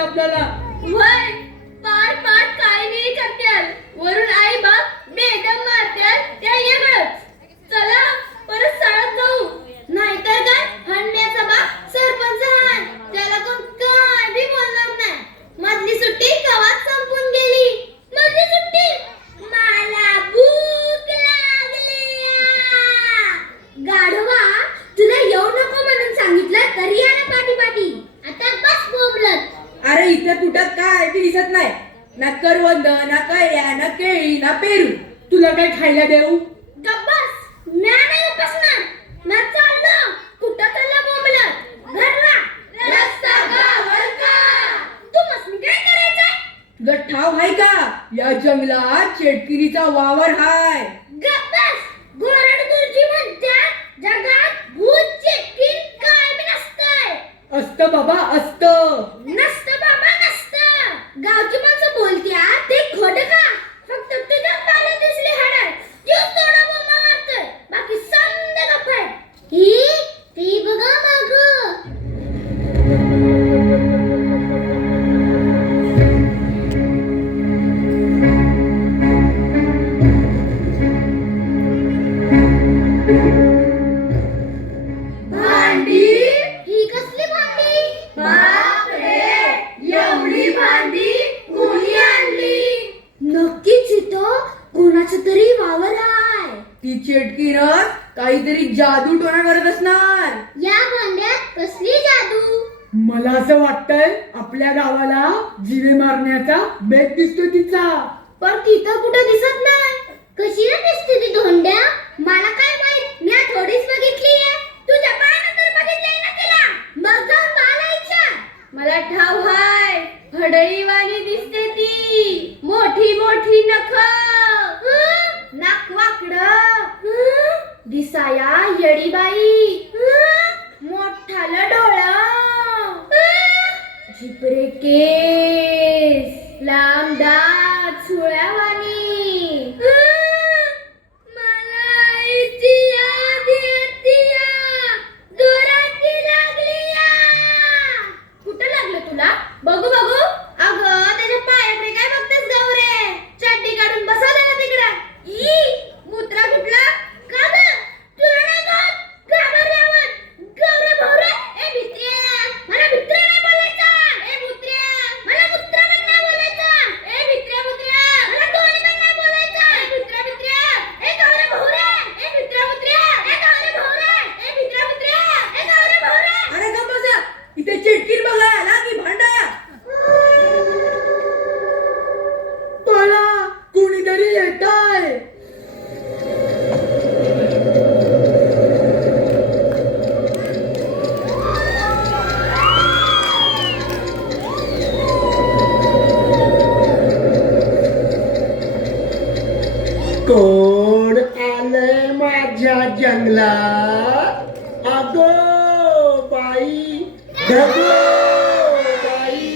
आपल्याला. वय पार पार काय नाही करत्याल, वरून आई बाप बेदम मारत्याल, त्या येगळच. चला परत शाळेत जाऊ. नाहीतर काय हंड्याचा बाप सरपंच हाय, त्याला कोण काय बी बोलणार नाही. मधली सुट्टी कवाच संपून गेली. मधली सुट्टी मला भूक लागली. गाढवा, तुला येऊ नको म्हणून सांगितलं तरी आला पाठी पाठी. आता बस बोंबलत. अरे इथे कुठं काय ते दिसत नाही. ना करवंद, ना कैऱ्या, ना केळी, ना पेरू. तुला काय खायला देऊ? गप्पस, म्या नाही बसणार. म्या चाललो. कुठं चालला बोंबलत? घरला. रस्ता गावल का? तू मस्मी काय करायचंय? तुला ठाव आहे का? या जंगलात चेटकिरीचा वावर हाय. गप्पस, गोरड गुरुजी म्हणतात जगात भूत चेटकीन काय बी नसतंय. असतं बाबा असतं. नसतं बाबा नसतं. गावची माणसं बोलत्या ते खोटं का? फक्त तुझ्या पाला दिसली हाडं. तू थोडा बोंबा मारतोय. बाकी समजा गप्प आहे. ही ती बघा मागं. भांडी? ही कसली भांडी? बापरे, एवढी भांडी कोणी आणली? नक्कीच इथं कोणाचं तरी वावर आहे. ती चेटकीरच काहीतरी जादू टोना करत असणार. या भांड्यात कसली जादू? मला असं वाटतंय आपल्या गावाला जिवे मारण्याचा बेत दिसतोय तिचा. पण तिथं कुठं दिसत नाही. कशी ना दिसते ती धोंड्या? मला काय माहित, मी थोडीच बघितलीये. तुझ्या पायानं तर बघितलंय ना तिला. मग जाऊन मला विचार. मला ठाव हाय, फडळीवाणी दिसते ती. मोठी मोठी नख, नाक वाकडं, दिसाया येडीबाई, मोठाला डोळा, झिपरे केस, लांब दात, सुळ्यावाणी. मला आईची याद येतीया. जोराची लागलीया. कुठं लागलं तुला? बघू बघू. अगं त्याच्या पायाकडे काय बघतेस गौरे? चड्डी काढून बसा दे ना तिकडं. ई मुत्रा कुठला? का ग? तुला नाही कळत? घाबरल्यावर. गौरे भौरे. ए भित्र्या, मला भित्र्या नाही बोलायचं. ए मुत्र्या, मला मुत्रा पण नाही बोलायचं. ए भित्र्या मुत्र्या, मला दोन्ही पण नाही बोलायचं. ए भित्र्या भित्र्या, ए गौरे भौरे. ए भित्र्या मुत्र्या, ए गौरे भौरे. ए भित्र्या मुत्र्या, ए गौरे भौरे. अरे गप्प बसा. इथे चेटकीर बघा आला की भांडाया. पळा, कोणीतरी येताय. कोण आलंय माझ्या जंगलात? अगो बाई, धगो बाई.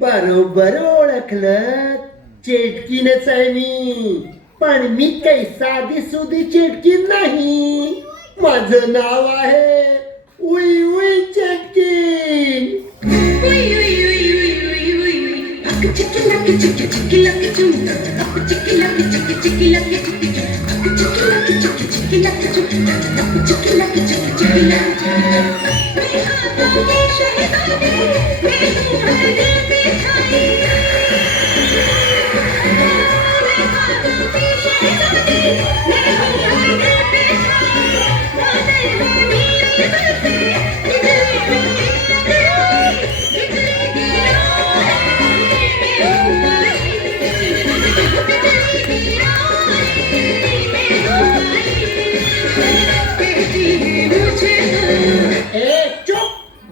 बरोबर ओळखलं, चेटकीनच आहे मी. पण मी काही साधी सुधी चेटकीन नाही. माझं नाव आहे उई उई चेटकीन.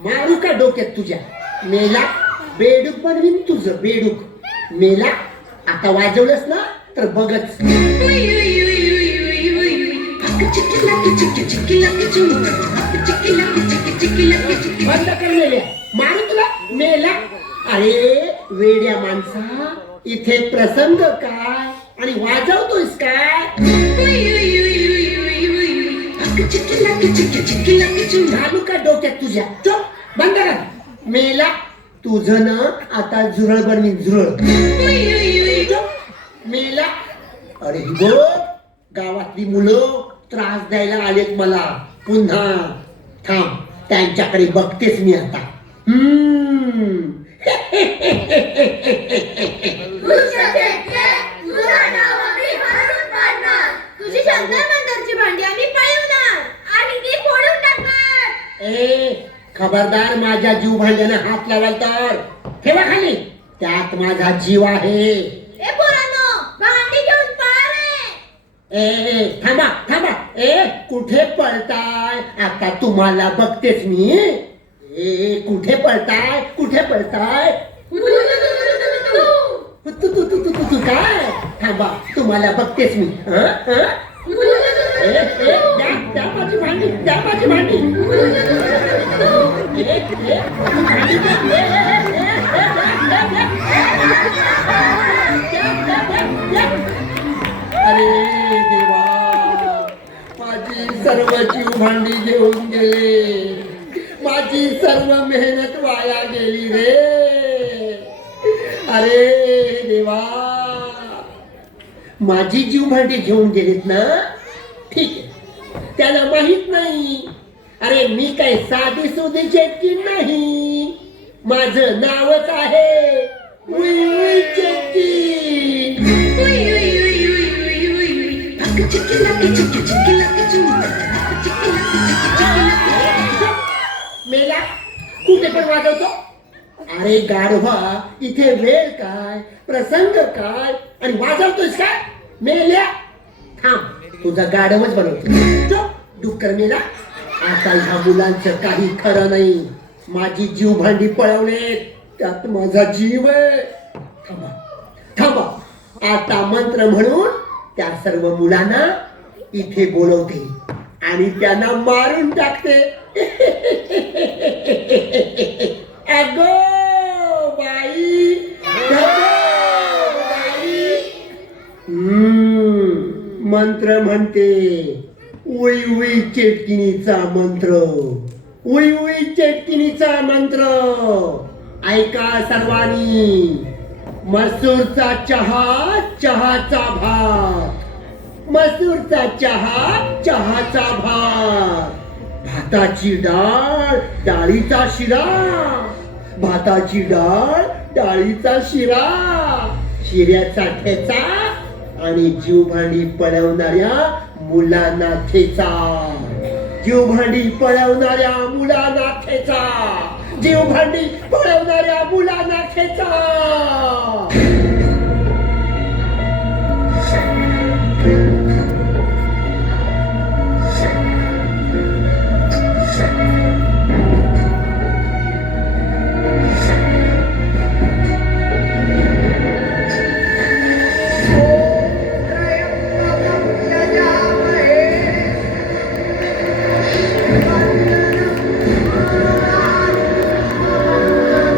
मारू का डोक्यात तुझ्या? मेला, बेडूक बनवीन तुझं बेडूक. मेला, आता वाजवलंस ना तर बघच. बंद कर मेल्या, मारू तुला मेला. अरे वेड्या माणसा, इथे प्रसंग काय आणि वाजवतोयस काय? घालू का डोक्यात तुझ्या चुप बंद कर मेला तुझं ना आता झुरळ बनवीन झुरळ चुप मेला अरे ही बघ गावातली मुलं त्रास द्यायला आलेत मला पुन्हा थांब त्यांच्याकडे बघतेच मी आता तुझी शंकर मंदिरची भांडी आम्ही पळवणार आणि ती फोडून टाकणार. ए खबरदार माझ्या जीव भांड्याने हात लावाल तर ठेवा खाली त्यात माझा जीव आहे ए पोरांनो भांडी घेऊन पळा रे. ए थांबा थांबा ए कुठे पळताय आता तुम्हाला बघतेच मी ए कुठे पळताय कुठे पळताय तू तू तू तू तू तू काय थांबा तुम्हाला बघतेच मी ए ए द्या माझी भांडी द्या माझी भांडी ए ए भांडी दे अरे देवा माझी सर्व जीव भांडी घेऊन गेले माझी सर्व मेहनत वाया गेली रे अरे देवा माझी जीव भांडी घेऊन गेलीत ना ठीक आहे त्याला माहित नाही अरे मी काय साधी सुधी चेटकी नाही माझं नावच आहे उई उई चेटकी मेला कुठे पण वाजवतो अरे गाढवा इथे वेळ काय प्रसंग काय आणि वाजवतोस काय मेल्या थांब तुझा गाढवच बनवतो डुक्कर मेला आता ह्या मुलांचं काही खरं नाही माझी जीव भांडी पळवले त्यात माझा जीव आहे थांबा थांबा आता मंत्र म्हणून त्या सर्व मुलांना इथे बोलवते आणि त्यांना मारून टाकते अगो बाई मंत्र म्हणते उई उई चेटकिनीचा मंत्र उई उई चेटकिनीचा मंत्र ऐका सर्वांनी मसूरचा चहा चहाचा भात मसूरचा चहा चहाचा भात भाताची डाळ डाळीचा शिरा भाताची डाळ डाळीचा शिरा शिऱ्याचा ठेचा आणि जीवभांडी पळवणाऱ्या मुलांना ठेचा जीवभांडी पळवणाऱ्या मुलांना ठेचा जीवभांडी पळवणाऱ्या मुलांना ठेचा